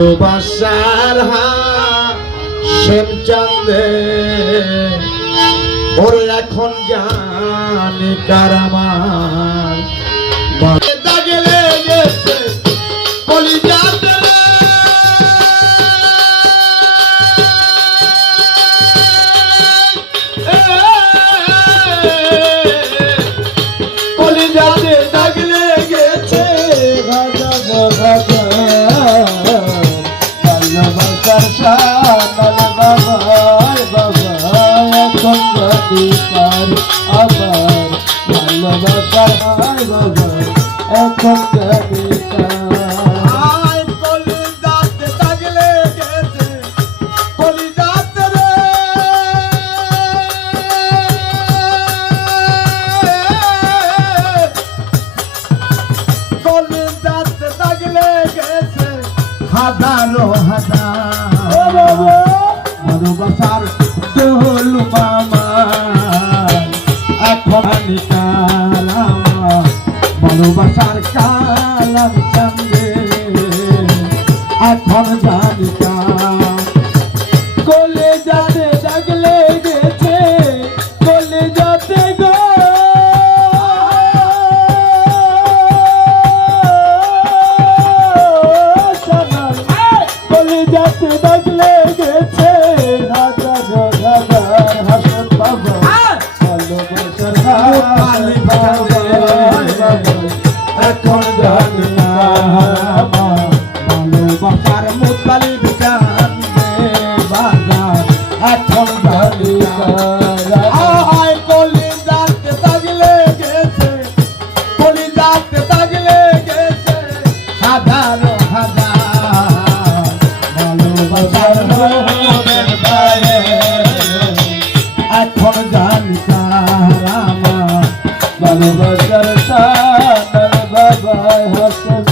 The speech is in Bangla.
ভালোবাসার শ্যামচন্দে ওর এখন জানি কারামার ভালোবাসার সানাল বাবার বাবা এখন জানি কার আবার ভালোবাসার হায় বাবা এখন জানি কার কলিজাতে দাগ লেগেছে কলিজাতে রে। কলিজাতে দাগ লেগেছে হাজারো কালাম ভালোবাসার বাবা ভালোবাসার হায় সীতারামা ভালোবাসার সাদর বাবা হাসন